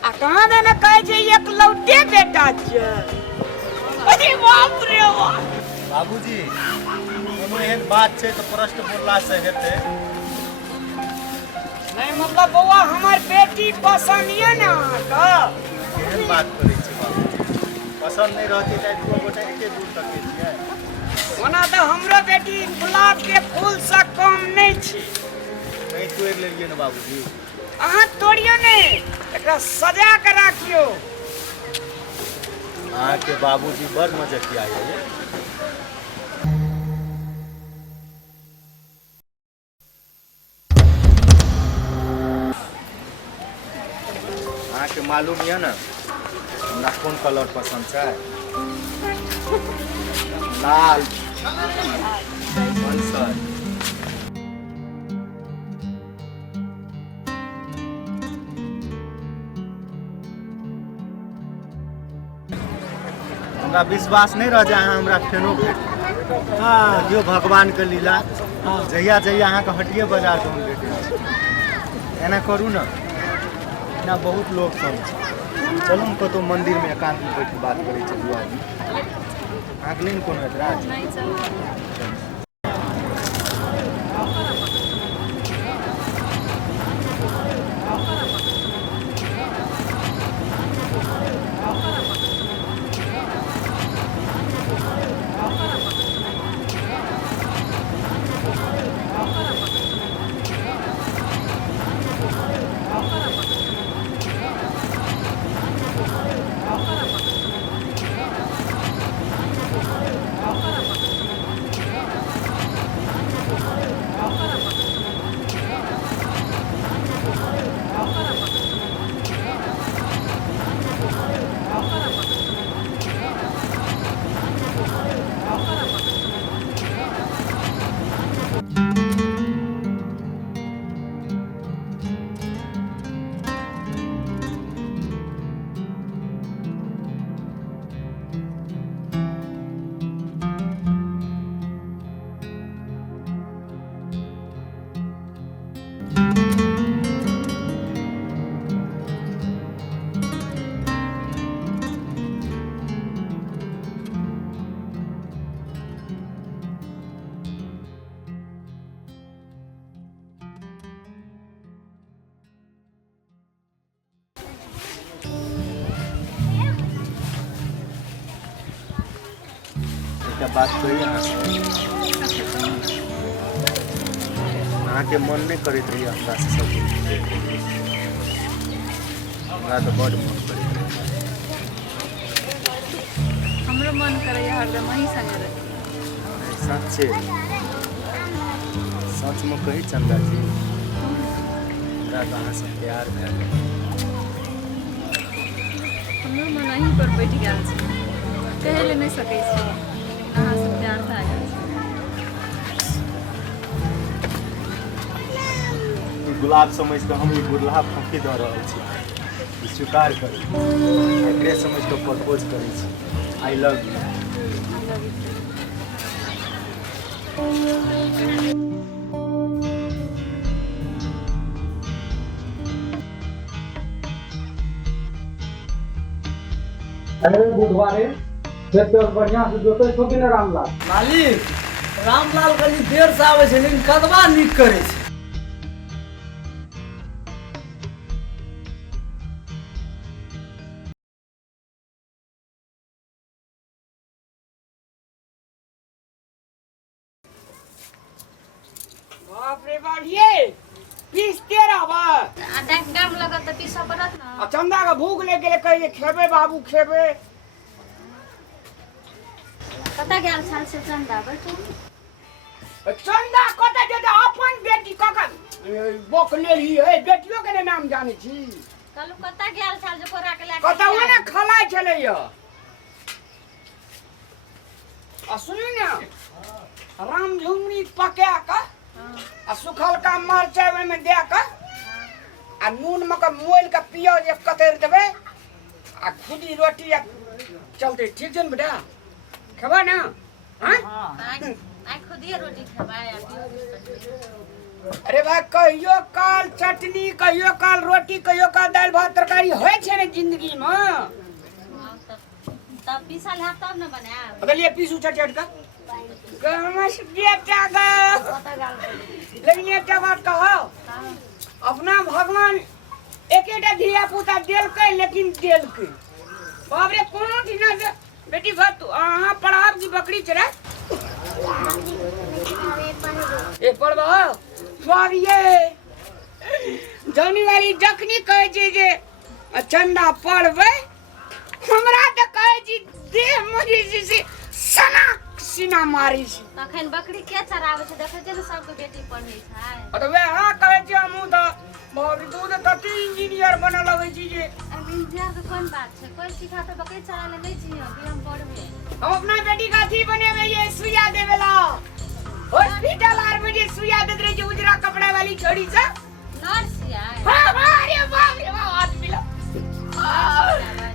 आ कहाँ देने कहे जे एक लौटे बेटा छै। अरे बाप रे बाप। बाबूजी कोनो एहन बात छै तो प्रश्न बोलला से हेतै। नहीं मतलब बउआ हमार बेटी पसंद ये ना अहाँके। एहन बात करै छी बाबूजी, पसंद नहीं रहती तो दू गोटे एके दूर तक छियै। ओना तो हमरो बेटी गुलाब के फूल से कम नहीं छी। नहीं तोड़ लेलिए ना बाबूजी। अहाँ तोड़ियो नहीं, एकरा सजा के राखियो। अहाँ के बाबूजी बड़ मजाकिया ये। अहाँ के मालूम ये ना हमरा कोन कलर पसंद छै? लाल बंसर। हमरा विश्वास नहीं रह जाए हमरा फेनो भेट। हाँ यो भगवान के लीला। जहिया जहिया अहाँ के हटिए बाजार जोन भेटे एना करू ना। एना बहुत लोग सब छै। चलू हम कतौ मंदिर में एकांत में बैठ बात करै चलू आदमी। अहाँ के नहीं कोनो एतराज? नहीं चलू। क्या बात कही अहाँ के मन नहीं करैत रही हमरा से सब हमरा तो बड़ मन करैत रही। हमरो मन करे हरदम वही संग रहे। सच्चे सच में कही चंदा जी हमरा तो अहाँ से प्यार भए गेल। हमरो मन यहीं पर बैठ गेल छै, कहे ले नहीं सकै छी। अहाँ से प्यार भए गेल छै। गुलाब समझ के हम ई गुलाब फंकी दऽ रहल छी। स्वीकार करू एकरे समझ के प्रपोज करै छी। I love you. अरे बुधवारे खेत बढ़िया से जोते छो कि ना रामलाल? मालिक रामलाल कनी देर से आवे छै लेकिन कदवा नीक करे छै। बाप रे बाप ये पीसते रहबा। दाम लगत त पीसा पड़त ना। आ चंदा के भूख ले गेले कहे खेबे बाबू खेबे। कता गेल छल से चंदा बैठू। चंदा कता जे अपन बेटी कखन बोक लेली है बेटियों के नाम जाने छी। कलु कता गेल छल जे कोरा के लाके कता ओने खलाय चले य। आ सुनी ना राम झुमरी पका का आ सुखल का मरचाई ओय में दे का आ नून में का मोइल का प्याज एक कतर देबे आ खुदी रोटी चलते ठीक छै न बेटा खेबा ना। हां आई खुदिए रोटी खेबा या अरे भाई कहियो काल चटनी, कहियो काल रोटी, कहियो काल दाल भात तरकारी होय छे ने जिंदगी में। तब पीसल है तब न बनाए। अगर ये पीसू चट का गमस बेटा गा लेकिन एक बात कहो, अपना भगवान एकेटा धिया पुता देलकै, लेकिन देलकै बाप रे कोनो दिना से बेटी बात अहाँ पढ़ाब की बकरी चढ़ा एक पढ़बा बाप ये जौनी वाली जखनी कहे छै जे चंदा पढ़बै, हमरा त कहे छी देह मरी से सना सीना मारी छी। तखन बकरी के चराबै छै, देखै छै न सबके बेटी पढ़ै छै। अतबे हाँ कहे छी हमहू त बाप रे तू त कति इंजीनियर बनल लगै छी जे। इंजीनियर के कोन बात छै, कोई सिखा तो बकरी चरा ले नै छी हम पढ़बै। हम अपना बेटी का अथी बनेबे ये सुइया देवेला, हॉस्पिटल आर में जे सुइया देत रहे उजरा कपड़ा वाली छोड़ी सा नर्स है। हां अरे बाप रे बाप हाथ मिला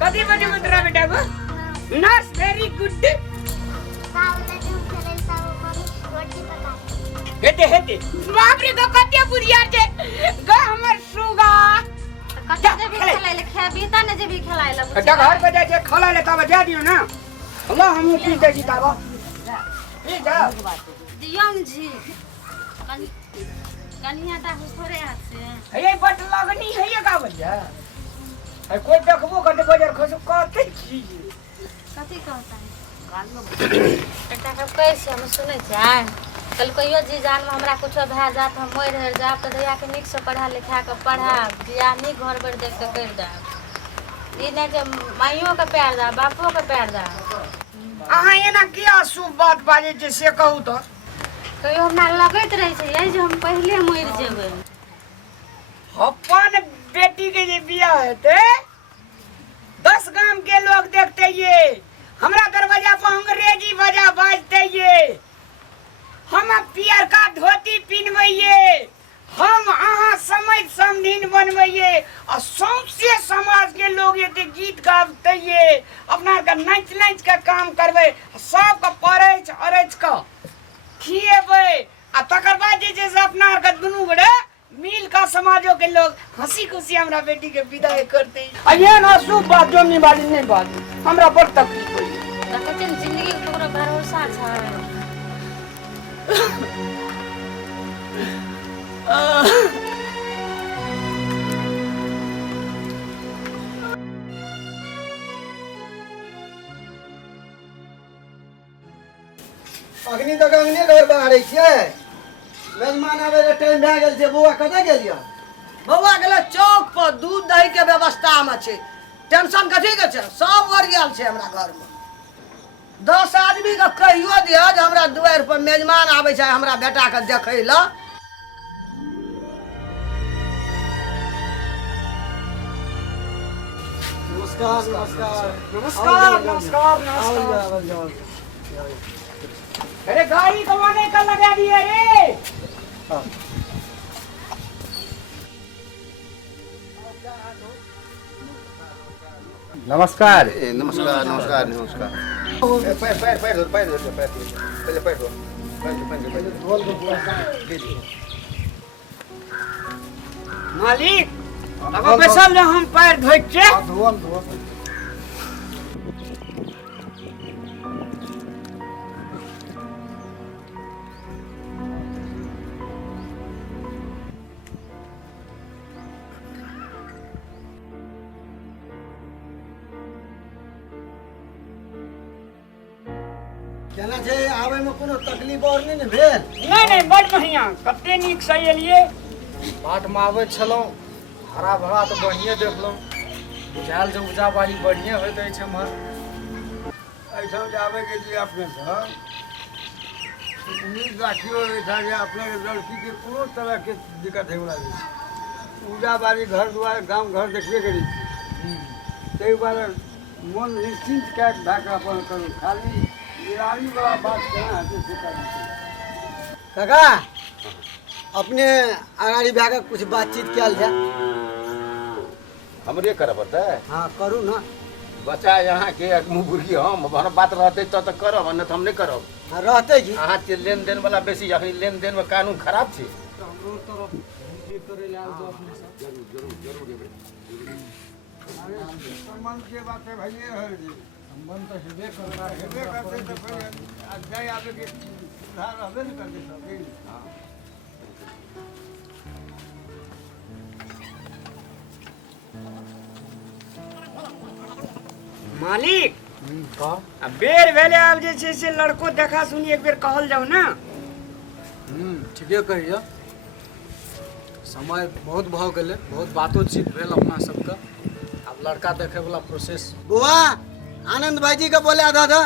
कदी बने तेरा बेटा को नर्स वेरी गुड। हेते हेते बाप रे तो कते बुढ़िया छे ग हमर सुगा कते भी खेलाइ ले खेबी त ने जे भी खेलाइ ले अड्डा घर पे जाके खला ले तब जा दियो ना। अल्लाह हम पी दे जी तब ई जा दियम जी कनिया ता थोड़े हाथ से हे बट लगनी है ये का बजा है कोई देखबो करते बाजार खसो कहते छी कथि कहता है बेटा सब कैसे हम सुनै छै कल कहियो जी जान में हमरा कुछो भए जात हम मोर रह जाब त दैया के नीक से पढ़ा लिखा के पढ़ाब बियाह नी घर बर देख के कर देब। ई नै जे माइयो के पैर दा बापो के पैर दा। अहाँ एना किया शुभ बात बाजे जे से कहू तो कहियो हमरा लगैत रहे छै जे हम पहले मर जेबै। अपन बेटी के जे बियाह हेते 10 गांव के लोग देखते ये, हमरा दरवाजा पर अंग्रेजी बजा बाजते ये, हम पियर का धोती पिनबैये, हम अहाँ समझ समझिन बनबैये और सौंसे समाज के लोग एते गीत गाबते ये, अपना का नाच नाच के काम करबे, सब के परैछ अरैछ के खिएबै आ तकर बाद जे से अपना के दुनू गोड़े मिल का समाजों के लोग हंसी खुशी हमरा बेटी के विदाई करते। अये ना शुभ बात जोनी वाली नहीं बात हमरा बड़ तकलीफ होई। देखै छियै जिंदगी के ककरो भरोसा छै। अखनी तक अंगने घर बाहरै छियै, मेहमान आबै के टाइम भए गेल छै। बौआ कतऽ गेलियै? बौआ गेलै चौक पर, दूध दही के व्यवस्था में छै। टेंशन कथी के छै, सब ओरियाल छै हमरा घर में। 10 आदमी के कहियो दिया जे हमरा दुआर पर मेहमान आबै छै हमरा बेटा के देखै ल। नमस्कार नमस्कार नमस्कार नमस्कार नमस्कार। अरे गाड़ी कमाने का लगा दिए रे। नमस्कार। नमस्कार नमस्कार नमस्कार। पैर दो पहले पैर दो। मालिक अब बैसल रह हम पैर धोइ के। केना छै आबै में कोनो तकलीफ और नहीं ने भेल? नहीं बड़ बढ़िया कते नीक से एलिए। बाट में आबै छलौं, हरा भरा तो बढ़िए देखलौं, बुझायल जे उपजा बाड़ी बढ़िए होइत अछि हमर। ऐसा जावे के लिए अपने सब उम्मीद राखियो ऐसा जे अपने लड़की के कोनो तरह के दिक्कत है वाला नहीं। पूजा बाड़ी घर दुआर गांव घर देखबे करी तै बारे मन निश्चिंत के ढाका अपन करू, खाली ईरानी वाला बात केना है से करू। काका अपने अगाड़ी भागे कुछ बातचीत कल जाए। हमरे करे पड़ता है। हाँ करू ना। बच्चा यहाँ के मुँह बुर्गी हम हमारा बात रहते तो करब, नहीं तो हम नहीं करब। हाँ रहते की अहाँ के लेन देन वाला बेसी, अखनी लेन देन में कानून खराब छे। हमरो तरफ ये करे ले आल दो अपने सब अरे संबंध के बात है भाई ये है जी संबंध तो हेबे करते तो फिर आज जाए आवे के सुधार हबे नहीं करते सब हां मालिक अब बेर भेले आब जे छै से लड़को देखा सुनी एक बेर कहल जाऊ ना। ठीके कहिए समय बहुत भऽ गेलै बहुत बातोचीत भेल अपना सबके आब लड़का देखे वाला प्रोसेस बुआ आनंद भाईजी के बोले आधा था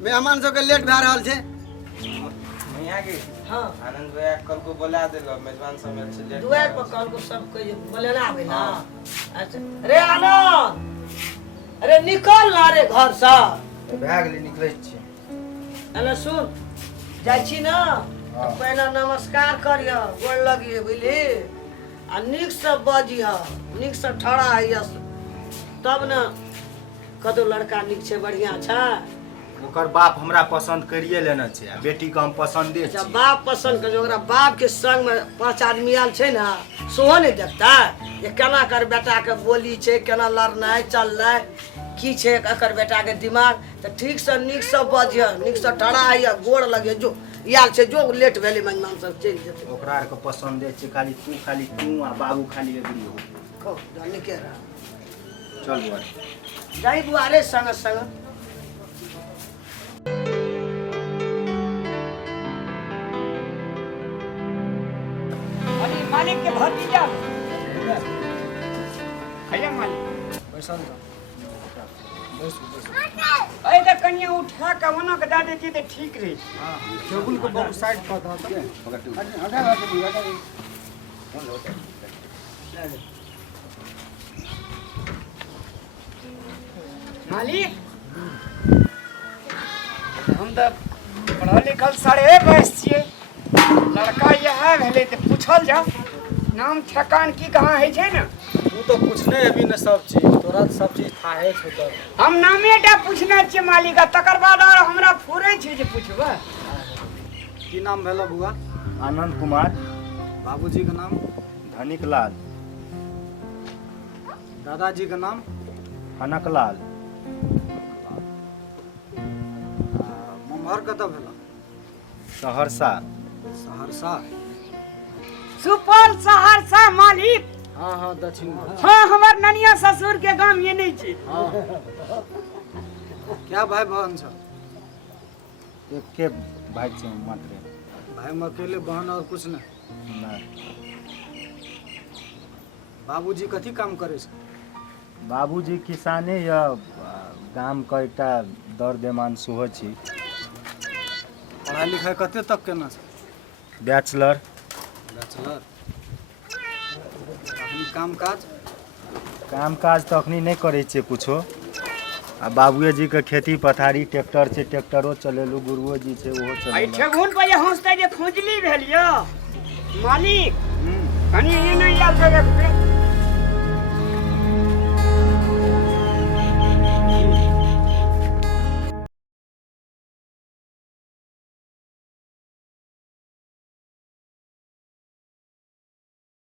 मेहमान सबके लेट भए रहल छै। यहाँ के हाँ आनंद भैया कल को बुला देलो मेजबान सब में से लेट दुआर पर कल को सब कोई बोलेला आवे ना। अच्छा रे आनंद अरे निकल ना रे घर से भए गेलै निकलै छी। अरे सुन जाइ छी ना पहले नमस्कार करियो गोड़ लगिए बुझली आ नीक से बजिह नीक से ठड़ा है तब न कदो लड़का नीक छै बढ़िया छै। ओकर बाप हमरा पसंद करिए लेना छै आ बेटी के हम पसंदे अच्छा छी। बाप पसंद कर ओकरा बाप के संग में 5 आदमी आयल छै ना सोहो नहीं देखता ये केना कर बेटा के बोली छै केना लड़नाइ चलनाइ की छै एकर बेटा के दिमाग तो ठीक से नीक से बजिह नीक से ठड़ा है गोड़ लगे जो यार छै जो लेट भेले मेहमान सब चल जेते ओकरा आर के पसंदे छै खाली तू आ बाबू खाली एग्री हो। खो जाने के रहा चल बुआ जाई बुआरे संग संग अरे मालिक के भतीजा भैया मालिक बैसल जा अरे तो कनिया उठा के वना के दे देती तो ठीक रही। टेबुल के बहुत साइड पर दे दिए मालिक हम तो पढ़ल लिखल साढ़े बस छिए लड़का यह भेले तो पूछल जा नाम ठेकान की कहाँ है छै ना। तू तो पूछने अभी न सब चीज तोरा सब चीज था है तो हम नामे टा पूछने छिए मालिक तकर बाद और हमरा फुरे छै जे पूछबे। की नाम भेला बुआ आनंद कुमार बाबूजी के नाम धनिक लाल दादाजी के नाम हनक लाल मम्हर कतऽ भेला सहरसा सहरसा सुपौल सहरसा मालिक। हाँ हाँ दक्षिण में हाँ हमर ननिया ससुर के गांव ये नहीं छै। हाँ क्या भाई बहन छ एक के भाई छै मात्र भाई में अकेले बहन और कुछ नहीं नहीं। बाबूजी कथी काम करे छै बाबूजी किसाने या गाम का एकटा दर देमान सेहो छी। पढ़ाई लिखाई कते तक केना छै बैचलर बैचलर अपनी काम काज तऽ अखनी नहीं करे छियै कुछो आ बाबुए जी के खेती पथारी ट्रैक्टर छै ट्रैक्टरो चलेलू गुरुओ जी छै ओहो आई चलेलू। ठेगुन पर ये हंसते जे खोजली भेल यो मालिक कनी ये नहीं आयल छै एक बेर